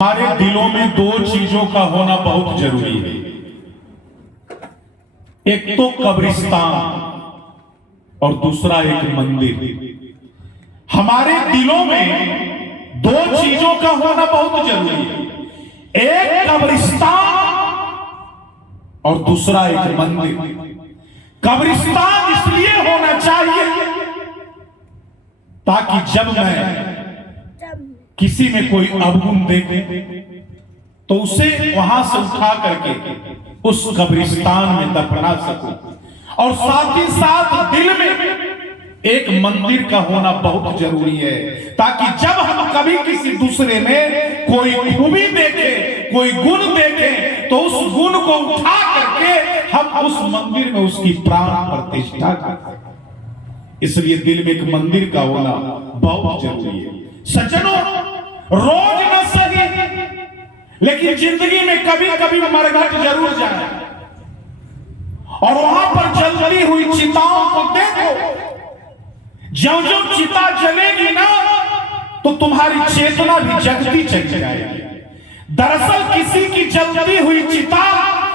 हमारे दिलों में दो चीजों का होना बहुत जरूरी है। एक तो कब्रिस्तान और दूसरा एक मंदिर। हमारे दिलों में दो चीजों का होना बहुत जरूरी है, एक कब्रिस्तान और दूसरा एक मंदिर। कब्रिस्तान इसलिए होना चाहिए ताकि जब मैं किसी में कोई अवगुण देखे तो उसे वहां से उठा करके उस कब्रिस्तान में दफना सकूं। और साथ ही साथ दिल में एक मंदिर का होना बहुत जरूरी है, ताकि जब हम कभी किसी दूसरे में कोई खूबी देखे, कोई गुण देखे, तो उस गुण को उठा करके हम उस मंदिर में उसकी प्राण प्रतिष्ठा करें। इसलिए दिल में एक मंदिर का होना बहुत जरूरी है। सज्जनों, रोज न सही लेकिन जिंदगी में कभी कभी मरघट जरूर जाए और वहां पर जलती हुई चिताओं को देखो। ज्यों ज्यों चिता जलेगी ना तो तुम्हारी चेतना भी जगती चली जाएगी। दरअसल किसी की जलती हुई चिता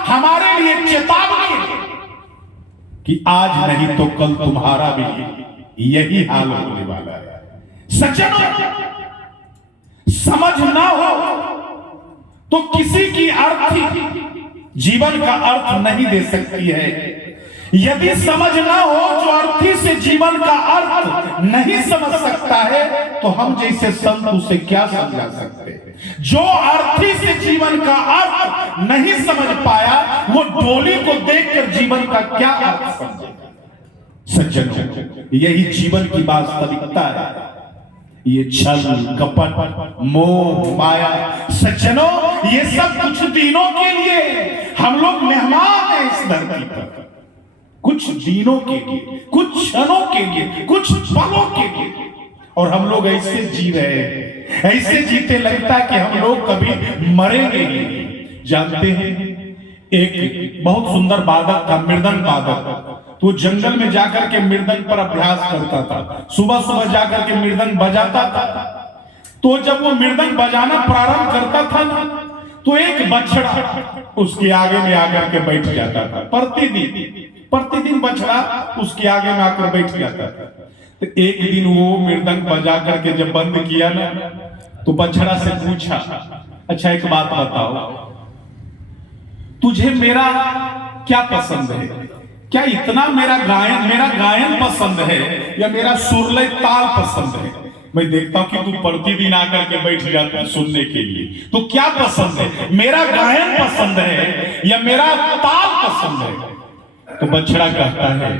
हमारे लिए चेतावनी है कि आज नहीं तो कल तुम्हारा भी यही हाल होने वाला है। सज्जनों, समझ ना हो तो किसी की अर्थी जीवन का अर्थ नहीं दे सकती है। यदि समझ ना हो जो अर्थी से जीवन का अर्थ नहीं समझ सकता है तो हम जैसे संत उसे क्या समझा सकते हैं। जो अर्थी से जीवन का अर्थ नहीं समझ पाया वो डोली को देखकर जीवन का क्या अर्थ समझेगा। सज्जनों, यही जीवन की वास्तविकता है। ये छल, कपट, मोह, माया, सज्जनों, ये सब कुछ दिनों के लिए। हम लोग मेहमान हैं इस धरती पर, कुछ दिनों के लिए, कुछ क्षणों के लिए, कुछ पलों के लिए। और हम लोग ऐसे जी रहे हैं, ऐसे जीते लगता है कि हम लोग कभी मरेंगे नहीं। जानते हैं, एक बहुत सुंदर वादक था, मृदंग वादक। तो जंगल में जाकर के मृदंग पर अभ्यास करता था। सुबह सुबह जाकर के मृदंग बजाता था। तो जब वो मृदंग बजाना प्रारंभ करता था ना तो एक बछड़ा उसके आगे में आकर के बैठ जाता था। प्रतिदिन बछड़ा उसके आगे में आकर बैठ जाता था। तो एक दिन वो मृदंग बजा करके जब बंद किया ना तो बछड़ा से पूछा, अच्छा एक बात बताओ, तुझे मेरा क्या पसंद है? क्या इतना मेरा गायन पसंद है या मेरा सुरलय ताल पसंद है? मैं देखता हूं कि तू प्रतिदिन आकर के बैठ जाता है सुनने के लिए, तो क्या पसंद है? मेरा गायन पसंद है या मेरा ताल पसंद है? तो बछड़ा कहता है,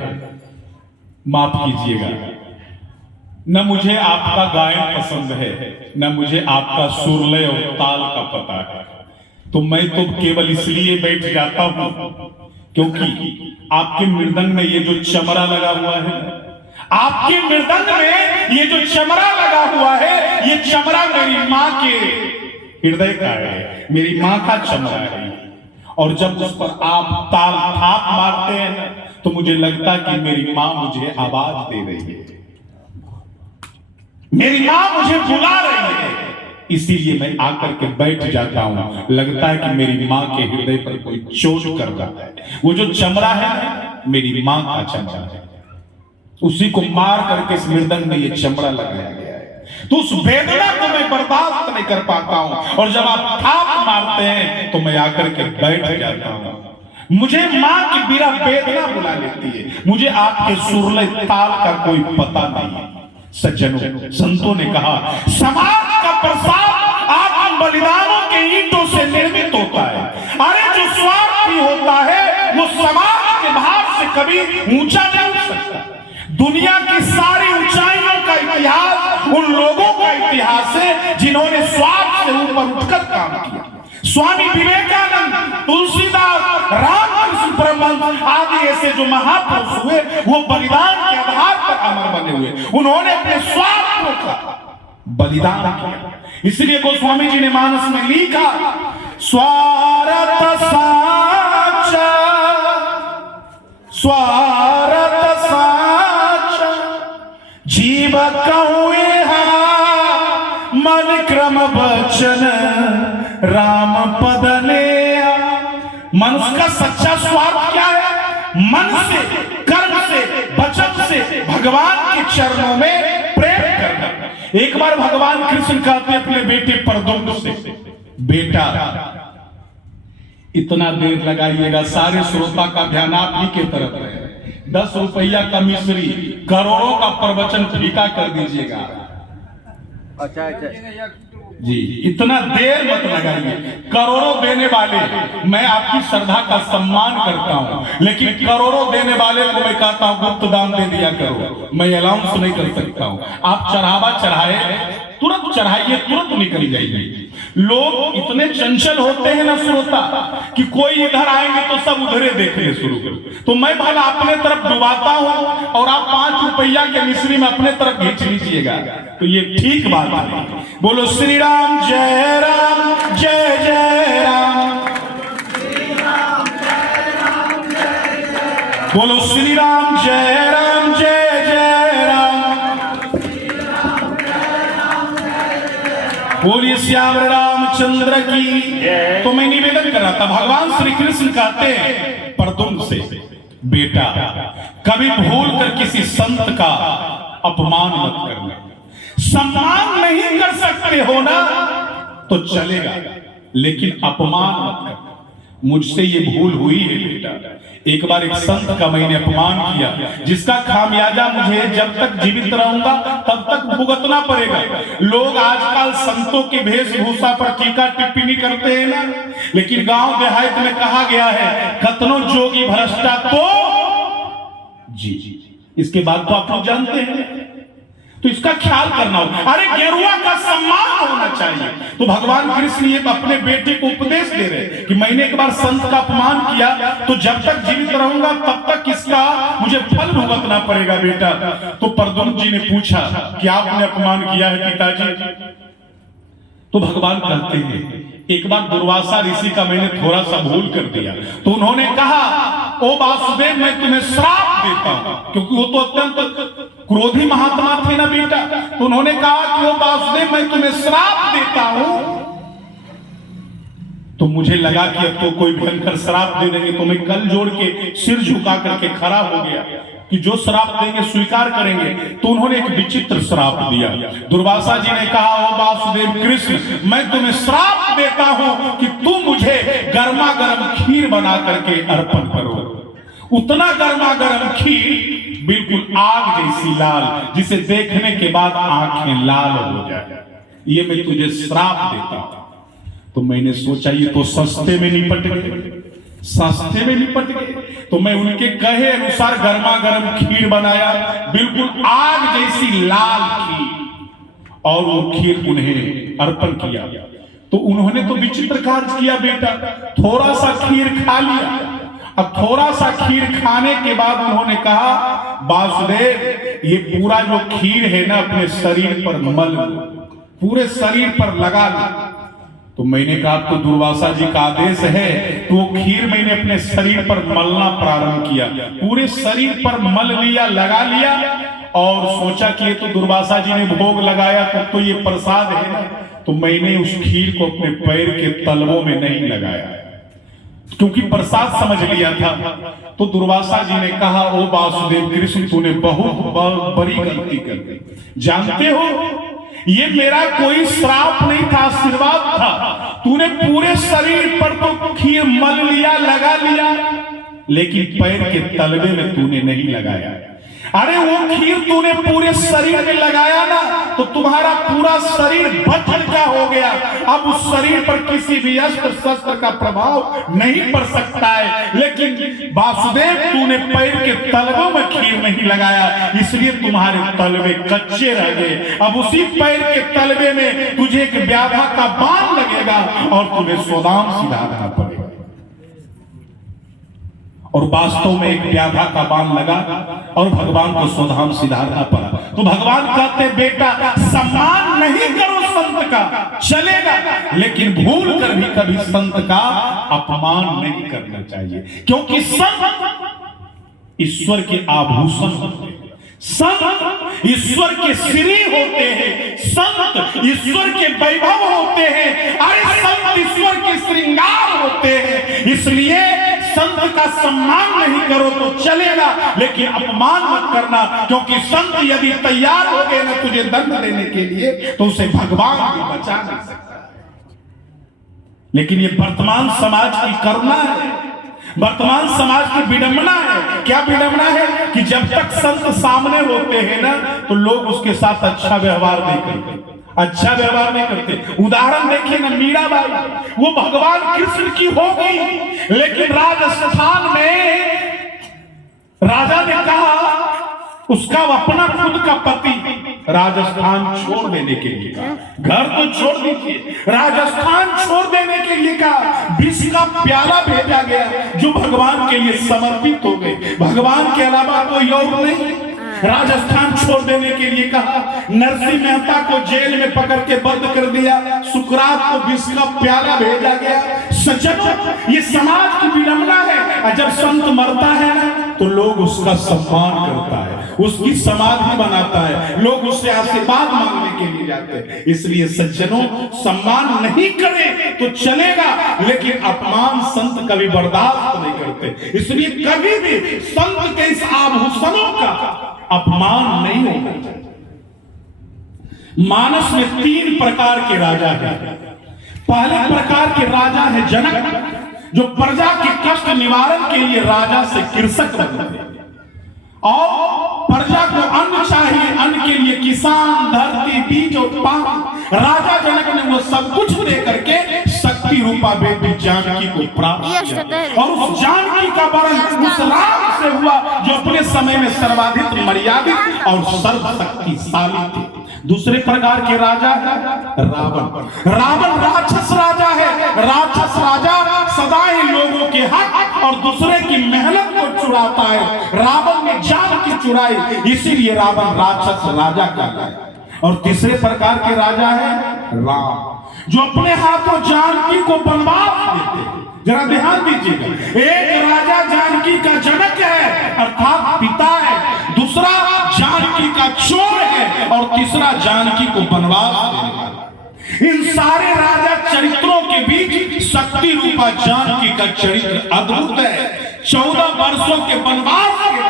माफ कीजिएगा, न मुझे आपका गायन पसंद है न मुझे आपका सुरलय और ताल का पता है। तो मैं तो केवल इसलिए बैठ जाता हूं क्योंकि आपके मृदंग में ये जो चमड़ा लगा हुआ है, आपके मृदंग में ये जो चमड़ा लगा हुआ है, ये चमड़ा मेरी माँ के हृदय का है, मेरी माँ का चमड़ा है। और जब उस पर आप ताल थाप मारते हैं तो मुझे लगता है कि मेरी माँ मुझे आवाज दे रही है, मेरी माँ मुझे बुला रही है। इसीलिए मैं आकर के बैठ जाता हूं। लगता है कि मेरी माँ के हृदय पर कोई चोट कर रहा है। वो जो चमड़ा है मेरी माँ का चमड़ा है, उसी को मार करके इस मृदंग में ये चमड़ा लगाया गया है। तो उस वेदना को मैं बर्दाश्त नहीं कर पाता हूं और जब आप थाप मारते हैं तो मैं आकर के बैठ जाता हूं। मुझे माँ की बिना वेदना बुला लेती है, मुझे आपके सुरलय ताल का कोई पता नहीं है। सज्जनों, संतों ने कहा, समाज का प्रसाद आत्म बलिदानों के ईंटों से निर्मित होता है। अरे जो स्वार्थी होता है वो समाज के भार से कभी ऊंचा नहीं उठ सकता। दुनिया की सारी ऊंचाइयों का इतिहास उन लोगों का इतिहास है जिन्होंने स्वार्थ से ऊपर उठकर काम किया। स्वामी विवेकानंद, तुलसीदास, रामकृष्ण परमहंस आदि ऐसे जो महापुरुष हुए वो बलिदान के आधार पर अमर बने हुए। उन्होंने अपने स्वार्थों का बलिदान किया। इसलिए गोस्वामी जी ने मानस में लिखा, स्वार्थ साचा, स्वार्थ साचा जीव कहुए मन क्रम वचन राम पद लिया। मनुष्य का सच्चा स्वार्थ क्या है? मन से, कर्म से, वचन से भगवान के चरणों में प्रेम करना। एक बार भगवान कृष्ण कहते अपने बेटे प्रद्युम्न से, बेटा इतना देर लगाइएगा, सारे श्रोता का ध्यान आप ही के तरफ है। 10 रुपया का मिश्री, करोड़ों का प्रवचन फीका कर दीजिएगा। अच्छा जी, इतना देर मत लगाइए। करोड़ों देने वाले, मैं आपकी श्रद्धा का सम्मान करता हूं, लेकिन करोड़ों देने वाले को मैं कहता हूं गुप्त दान दे दिया करो, मैं अलाउंस नहीं कर सकता हूं। आप चढ़ावा चढ़ाए, तुरंत चढ़ाइए, तुरंत निकल जाइए। लोग इतने चंचल होते हैं ना श्रोता, कि कोई इधर आएंगे तो सब उधरे देखने शुरू कर। तो मैं भला अपने तरफ डुबाता हूं और आप 5 रुपया के मिश्री में अपने तरफ खींच लीजिएगा, तो ये ठीक बात है। बोलो श्री राम जय राम, जय जय राम। बोलो श्री राम जय राम, जय जय राम। बोलिए श्याम रामचंद्र की। तो मैं निवेदन कर रहा था, भगवान श्री कृष्ण कहते हैं प्रद्युम्न से, बेटा कभी भूल कर किसी संत का अपमान मत करना। सम्मान नहीं कर सकते हो ना तो चलेगा, लेकिन अपमान मत करना। मुझसे ये भूल हुई है बेटा। एक बार एक संत का मैंने अपमान किया, जिसका खामियाजा मुझे जब तक जीवित रहूंगा तब तक भुगतना पड़ेगा। लोग आजकल संतों की वेशभूषा पर टीका टिप्पणी करते हैं ना, लेकिन गांव देहात में कहा गया है, कतनो जोगी भ्रष्टा तो जी। इसके बाद तो आप लोग जानते हैं, तो इसका ख्याल करना हो। अरे गेरुआ का सम्मान होना चाहिए। तो भगवान कृष्ण ये अपने बेटे को उपदेश दे रहे कि मैंने एक बार संत का अपमान किया, तो जब तक जीवित रहूंगा तब तक इसका मुझे फल भुगतना पड़ेगा बेटा। तो प्रद्युम्न जी ने पूछा कि आपने अपमान किया है पिताजी? तो भगवान कहते हैं, एक बार दुर्वासा ऋषि का मैंने थोड़ा सा भूल कर दिया, तो उन्होंने कहा, ओ वासुदेव मैं तुम्हें श्राप देता हूं, क्योंकि वो तो अत्यंत क्रोधी महात्मा थे ना बेटा। तो उन्होंने कहा कि ओ वासुदेव मैं तुम्हें श्राप देता हूं। तो मुझे लगा कि अब तो कोई भयंकर श्राप दे देंगे, तो मैं कल जोड़ के सिर झुका करके खड़ा हो गया कि जो श्राप देंगे स्वीकार करेंगे। तो उन्होंने एक विचित्र श्राप दिया। दुर्वासा जी ने कहा, ओ वासुदेव कृष्ण मैं तुम्हें श्राप देता हूं कि तुम मुझे गर्मा गर्म खीर बना करके अर्पण करो। उतना गर्मा गर्म खीर, बिल्कुल आग जैसी लाल, जिसे देखने के बाद आंखें लाल हो जाए, ये मैं तुझे श्राप देता हूं। तो मैंने सोचा ये तो सस्ते में निपट गए, सस्ते में निपट गए। तो मैं उनके कहे अनुसार गर्मा गर्म खीर बनाया, बिल्कुल आग जैसी लाल खीर, और वो खीर उन्हें अर्पण किया। तो उन्होंने तो विचित्र कार्य किया बेटा, थोड़ा सा खीर खा लिया। अब थोड़ा सा खीर खाने के बाद उन्होंने कहा, वासुदेव ये पूरा जो खीर है ना अपने शरीर पर मल, पूरे शरीर पर लगा लो। तो मैंने कहा तो दुर्वासा जी का आदेश है, तो वो खीर मैंने अपने शरीर पर मलना प्रारंभ किया, पूरे शरीर पर मल लिया, लगा लिया, और सोचा कि ये तो दुर्वासा जी ने भोग लगाया तो ये प्रसाद है ना। तो मैंने उस खीर को अपने पैर के तलवों में नहीं लगाया, क्योंकि प्रसाद समझ लिया था। तो दुर्वासा जी ने कहा, ओ वासुदेव कृष्ण तूने बहुत बड़ी गलती कर दी। जानते हो ये मेरा कोई श्राप नहीं था, आशीर्वाद था। तूने पूरे शरीर पर तो खीर मल लिया, लगा लिया, लेकिन पैर के तलवे में तूने नहीं लगाया। अरे वो खीर तूने पूरे शरीर में लगाया ना, तो तुम्हारा पूरा शरीर भस्म का हो गया। अब उस शरीर पर किसी भी अस्त्र शस्त्र का प्रभाव नहीं पड़ सकता है, लेकिन वासुदेव तूने पैर के तलवों में खीर नहीं लगाया, इसलिए तुम्हारे तलवे कच्चे रह गए। अब उसी पैर के तलवे में तुझे एक व्याधा का बाण लगेगा और तुम्हें स्वधाम सिधारना पड़ेगा। और वास्तव में एक व्याधा का बाण लगा और भगवान को स्वधाम सिधारना पड़ा। तो भगवान कहते बेटा सम्मान नहीं करो संत का, चलेगा, लेकिन भूल कर भी कभी संत का अपमान नहीं करना चाहिए, क्योंकि संत ईश्वर के आभूषण होते हैं, संत ईश्वर के श्री होते हैं, संत ईश्वर के वैभव होते हैं। अरे संत श्रृंगार होते हैं। इसलिए संत का सम्मान नहीं करो तो चलेगा, लेकिन अपमान मत करना, क्योंकि संत यदि तैयार हो गए ना तुझे दंड देने के लिए तो उसे भगवान भी बचा नहीं सकता। लेकिन ये वर्तमान समाज की करुणा है, वर्तमान समाज की विडंबना है। क्या विडंबना है कि जब तक संत सामने होते हैं ना तो लोग उसके साथ अच्छा व्यवहार नहीं करते, अच्छा व्यवहार नहीं करते। उदाहरण देखिए ना, मीराबाई, वो भगवान कृष्ण की हो गई, लेकिन राजस्थान में राजा ने कहा, उसका अपना खुद का पति राजस्थान छोड़ देने के लिए कहा, घर तो छोड़ दीजिए, राजस्थान छोड़ देने के लिए कहा। विष का प्याला भेजा गया जो भगवान के लिए समर्पित हो गए, भगवान के अलावा कोई और नहीं। राजस्थान छोड़ देने के लिए कहा। नरसिंह मेहता को जेल में पकड़ के बंद कर दिया, सुकरात को विष का प्याला भेजा गया। सज्जनों, ये समाज की विडंबना है। जब संत मरता है ना तो लोग उसका सम्मान करता है, उसकी समाधि बनाता है, लोग उससे आशीर्वाद मांगने के लिए जाते हैं। इसलिए सज्जनों, सम्मान नहीं करें तो चलेगा, लेकिन अपमान संत कभी बर्दाश्त नहीं करते। इसलिए कभी भी संत के इस आभूषणों का अपमान नहीं होगा। मानस में 3 प्रकार के राजा हैं। पहले प्रकार के राजा है जनक, जो प्रजा के कष्ट निवारण के लिए राजा से कृषक बनते हैं, और प्रजा को अन्न चाहिए, अन्न के लिए किसान, धरती, बीज और पानी। राजा जनक ने वो सब कुछ दे करके शक्ति रूपा बेटी जानकी को प्राप्त किया, और उस जानकी का वरण उस राम से हुआ जो अपने समय में सर्वाधिक मर्यादित और सर्वशक्तिशाली थे। दूसरे प्रकार के राजा है रावण। रावण राक्षस राजा है। राक्षस राजा सदा ही लोगों के हक और दूसरे की मेहनत को चुराता है। रावण ने जानकी चुराई, इसीलिए रावण राक्षस राजा कहलाता है। और तीसरे प्रकार के राजा है राम, जो अपने हाथों जानकी को बनवास देते हैं। जरा ध्यान दीजिएगा, एक राजा जानकी का जनक है अर्थात पिता है, दूसरा जानकी का चोर है, और तीसरा जानकी को बनवास देने वाला। इन सारे राजा चरित्रों के बीच शक्ति रूपा जानकी का चरित्र अद्भुत है। 14 वर्षों के वनवास के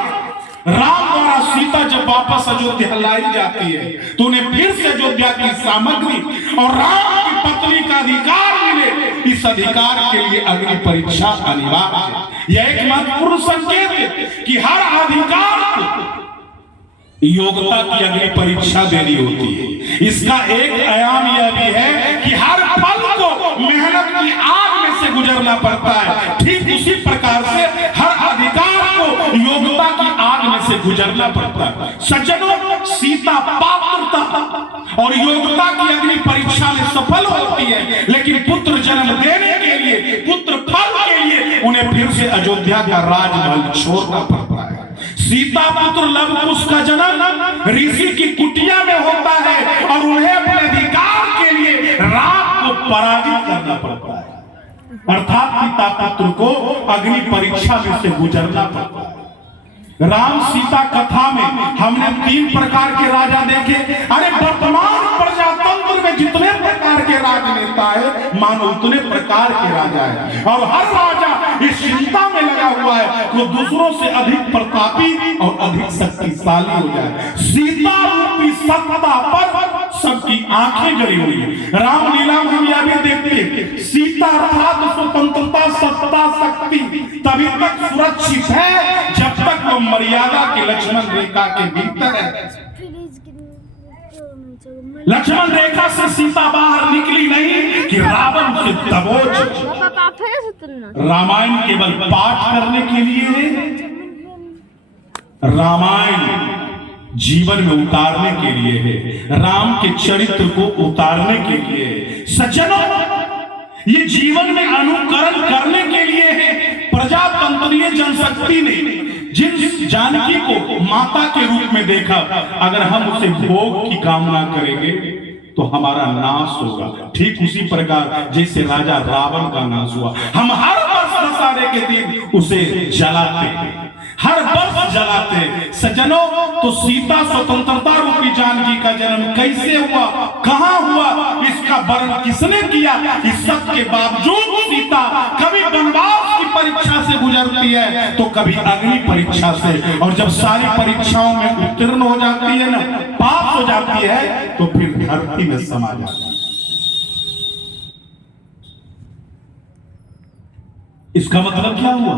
राम द्वारा सीता जब वापस अयोध्या लाई जाती है तो उन्हें फिर से अयोध्या की सामग्री और राम की पत्नी का अधिकार मिले। इस अधिकार के लिए अग्नि परीक्षा अनिवार्य है। यह एक महत्वपूर्ण संकेत है कि हर अधिकार को योग्यता की अग्नि परीक्षा देनी होती है। इसका एक आयाम यह भी है कि हर फल को मेहनत की आग में से गुजरना पड़ता है। ठीक उसी प्रकार से हर अधिकार को योग्यता की आग में से गुजरना पड़ता है। सज्जनों, सीता पात्रता और योग्यता की अग्नि परीक्षा में सफल होती है, लेकिन पुत्र जन्म देने के लिए, पुत्र फल के लिए उन्हें फिर से अयोध्या का राजमहल छोड़ना पड़ता है। सीता पुत्र लव कुश का जन्म ऋषि की कुटिया में होता है और उन्हें अपने अधिकार के लिए राम को पराजित करना पड़ता है, अर्थात पिता पुत्र को अग्नि परीक्षा में से गुजरना पड़ता है। राम सीता कथा में हमने 3 प्रकार के राजा देखे। अरे वर्तमान प्रजातंत्र में जितने प्रकार के राजनेता है मानो उतने प्रकार के राजा है, और हर राजा इस चिंता में लगा हुआ है वो दूसरों से अधिक प्रतापी और अधिक शक्तिशाली हो जाए। सीता रूपी सत्ता पर सबकी आंखें जड़ी हुई है। रामलीला में हम यह भी देखते हैं, सीता अर्थात स्वतंत्रता, सत्ता, शक्ति तभी तक सुरक्षित है जब तक वो मर्यादा के लक्ष्मण रेखा के भीतर है। लक्ष्मण रेखा से सीता बाहर निकली नहीं कि रावण से दबोच। रामायण केवल पाठ करने के लिए है, रामायण जीवन में उतारने के लिए है, राम के चरित्र को उतारने के लिए है। सज्जनों, ये जीवन में अनुकरण करने के लिए है। प्रजातंत्रीय जनशक्ति ने जिन जानकी को माता के रूप में देखा, अगर हम उसे भोग की कामना करेंगे तो हमारा नाश होगा। ठीक उसी प्रकार जैसे राजा रावण का नाश हुआ, हम हर वर्ष दशहरे के दिन उसे जलाते हैं, हर वर्ष जलाते हैं। सज्जनों, तो सीता स्वतंत्रता रूपी जानकी का जन्म कैसे हुआ, कहां हुआ, इसका वर्णन किसने किया, इस सब के बावजूद करती है तो कभी अग्नि परीक्षा से, और जब सारी परीक्षाओं में उत्तीर्ण हो जाती है ना, पास हो जाती है, तो फिर धरती में समा जाती है। इसका मतलब क्या हुआ?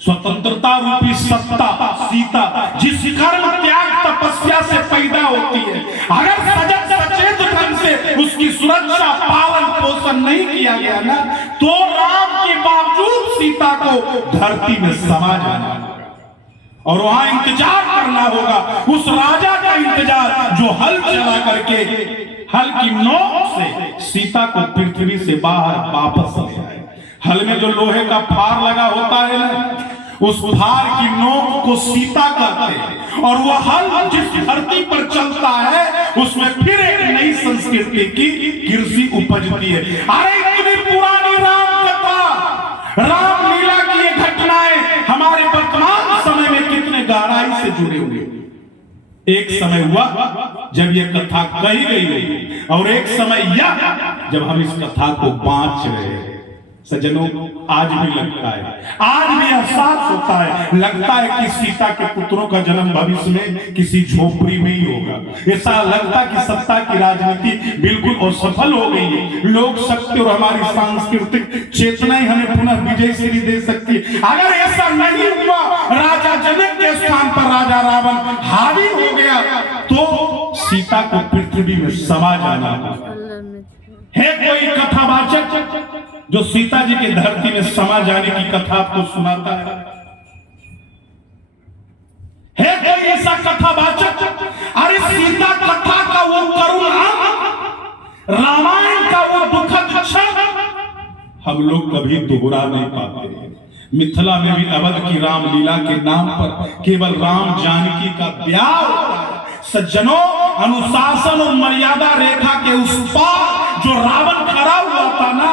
स्वतंत्रता रूपी सत्ता सीता जिस कर्म त्याग तपस्या से पैदा होती है, अगर सजग सचेत ढंग से उसकी सुरक्षा पालन पोषण नहीं किया गया ना, तो राम के बावजूद सीता को धरती में समा जाना होगा और वहां इंतजार करना होगा, उस राजा का इंतजार जो हल चला करके हल की नोक से सीता को पृथ्वी से बाहर वापस ले आए। हल में जो लोहे का फार लगा होता है ना, उस फार की नोक को सीता कहते हैं, और वह हल जिस धरती पर चलता है उसमें फिर एक नई संस्कृति की कृषि उपजती है। अरे इतनी पुरानी राम कथा, रामलीला की ये घटनाएं हमारे वर्तमान समय में कितने गहराई से जुड़े हुए। एक समय हुआ जब ये कथा कही गई होगी, और एक समय यह जब हम इस कथा को बांच रहे हैं। सज्जनों, आज भी लगता है, आज भी एहसास होता है, लगता है कि सीता के पुत्रों का जन्म भविष्य में किसी झोपड़ी में ही होगा। ऐसा लगता कि सत्ता की राजनीति बिल्कुल असफल हो गई है। लोक शक्ति और हमारी सांस्कृतिक चेतना ही हमें पुनः विजय श्री दे सकती है। अगर ऐसा नहीं हुआ, राजा जनक के स्थान पर राजा रावण हावी हो गया, तो सीता को पृथ्वी में समा जाना है। कोई कथावाचक जो सीता जी के धरती में समा जाने की कथा आपको सुनाता है कोई ऐसा कथावाचक? अरे सीता कथा का वो करुण अंग, रामायण का वो दुखद क्षण हम लोग कभी दोहरा नहीं पाते। मिथिला में भी अवध की रामलीला के नाम पर केवल राम जानकी का ब्याह होता है। सज्जनों, अनुशासन और मर्यादा रेखा के उस पार जो रावण खड़ा हुआ था ना,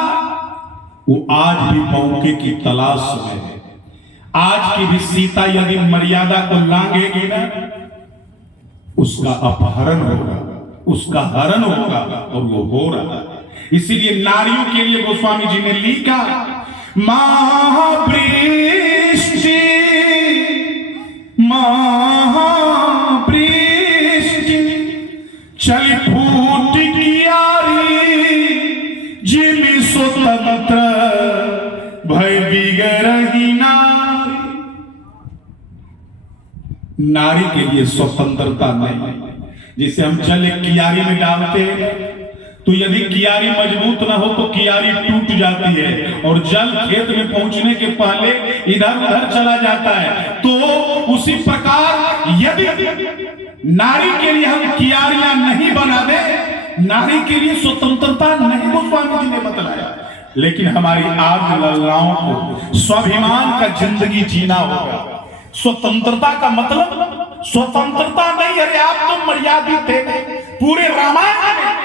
वो आज भी मौके की तलाश में है। आज की भी सीता यदि मर्यादा को लांघेगी ना, उसका अपहरण होगा, उसका हरण होगा, और वो हो रहा है। इसीलिए नारियों के लिए गोस्वामी जी ने लिखा, महावृष्टि चली फूट कियारी, जिमी स्वतंत्र भय बिगड़ही नारी। नारी के लिए स्वतंत्रता नहीं। जिसे हम जल एक कियारी में डालते हैं, तो यदि कियारी मजबूत ना हो तो कियारी टूट जाती है, और जल खेत में पहुंचने के पहले इधर उधर चला जाता है। तो उसी प्रकार यदि नारी के लिए हम कियारियां नहीं बना दे, नारी के लिए स्वतंत्रता नहीं गोस्वामी जी ने बतलाया। लेकिन हमारी आज लल्लाओं को स्वाभिमान का जिंदगी जीना होगा। स्वतंत्रता का मतलब स्वतंत्रता नहीं। अरे आप तो मर्यादित थे। पूरे रामायण में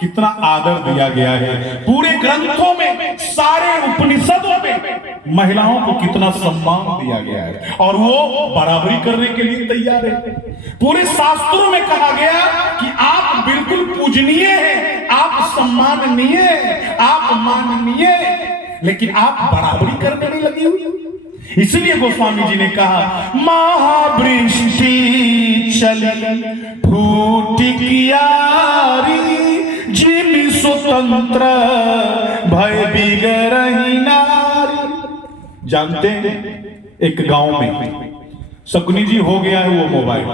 कितना आदर दिया गया है, पूरे ग्रंथों में, सारे उपनिषदों में महिलाओं को कितना सम्मान दिया गया है, और वो बराबरी करने के लिए तैयार है। पूरे शास्त्रों में कहा गया कि आप बिल्कुल पूजनीय हैं, आप सम्माननीय हैं, आप माननीय हैं, लेकिन आप बराबरी करने में लगी हुई। इसलिए गोस्वामी जी ने कहा, महावृष्टि चली फूट कियारी, जिमी स्वतंत्र भय बिगड़ही नारी। जानते हैं, एक गांव में शकुनी जी हो गया है वो मोबाइल,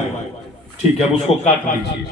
ठीक है, अब उसको काट लीजिए।